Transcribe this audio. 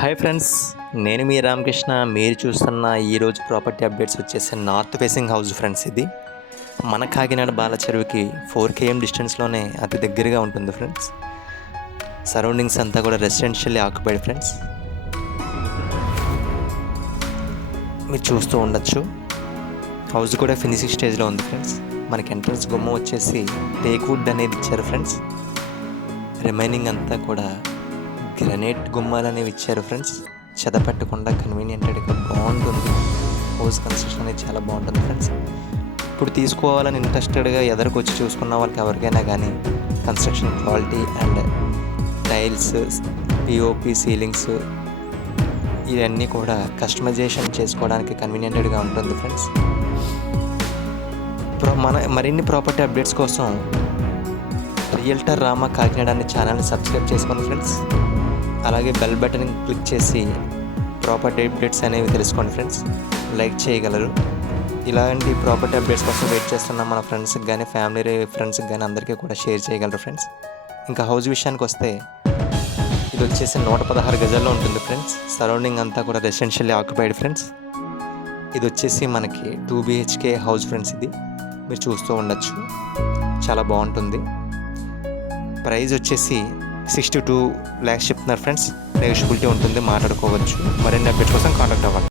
Hi friends నేను మీ రామకృష్ణ. మీరు చూస్తున్న ఈరోజు ప్రాపర్టీ అప్డేట్స్ వచ్చేసి నార్త్ ఫేసింగ్ హౌస్ ఫ్రెండ్స్ ఇది. మన కాకినాడ బాలచెరువుకి ఫోర్ కేఎం డిస్టెన్స్లోనే అతి దగ్గరగా ఉంటుంది ఫ్రెండ్స్. సరౌండింగ్స్ అంతా కూడా రెసిడెన్షియల్లీ ఆక్యుపైడ్ ఫ్రెండ్స్. మీరు చూస్తూ ఉండొచ్చు. హౌస్ కూడా ఫినిషింగ్ స్టేజ్లో ఉంది ఫ్రెండ్స్. మనకి ఎంట్రన్స్ గుమ్మ వచ్చేసి టేక్ వుడ్ అనేది ఇచ్చారు ఫ్రెండ్స్. రిమైనింగ్ అంతా కూడా గ్రనేట్ గుమ్మాలు అనేవి ఇచ్చారు ఫ్రెండ్స్. చెదపెట్టకుండా కన్వీనియంట్ అడిగా బాగుంటుంది. హౌస్ కన్స్ట్రక్షన్ అనేది చాలా బాగుంటుంది ఫ్రెండ్స్. ఇప్పుడు తీసుకోవాలని ఇంట్రెస్టెడ్గా ఎదరికి వచ్చి చూసుకున్న వాళ్ళకి ఎవరికైనా కానీ construction quality and tiles POP ceilings ఇవన్నీ కూడా కస్టమైజేషన్ చేసుకోవడానికి కన్వీనియంటెడ్గా ఉంటుంది ఫ్రెండ్స్. ప్రో- మన మరిన్ని ప్రాపర్టీ అప్డేట్స్ కోసం రియల్టర్ రామా కాకినాడ అనే ఛానల్ని సబ్స్క్రైబ్ చేసుకోండి ఫ్రెండ్స్. అలాగే బెల్ బటన్ క్లిక్ చేసి ప్రాపర్టీ అప్డేట్స్ అనేవి తెలుసుకోండి ఫ్రెండ్స్ లైక్ చేయగలరు. ఇలాంటి ప్రాపర్టీ అప్డేట్స్ కోసం వెయిట్ చేస్తున్న మన ఫ్రెండ్స్కి కానీ ఫ్యామిలీ ఫ్రెండ్స్కి కానీ అందరికీ కూడా షేర్ చేయగలరు ఫ్రెండ్స్ ఇంకా హౌస్ విషయానికి వస్తే ఇది వచ్చేసి నూట పదహారు గజాల్లో ఉంటుంది ఫ్రెండ్స్ సరౌండింగ్ అంతా కూడా రెసిడెన్షియల్లీ ఆక్యుపైడ్ ఫ్రెండ్స్ ఇది వచ్చేసి మనకి టూ బిహెచ్కే హౌస్ ఫ్రెండ్స్ ఇది. మీరు చూస్తూ ఉండొచ్చు. చాలా బాగుంటుంది. ప్రైజ్ వచ్చేసి సిక్స్టీ టూ ల్యాక్స్ చెప్తున్నారు ఫ్రెండ్స్. నెగిషియబిలిటీ ఉంటుంది మాట్లాడుకోవచ్చు. మరిన్ని అప్డేట్స్ కోసం కాంటాక్ట్ అవ్వండి.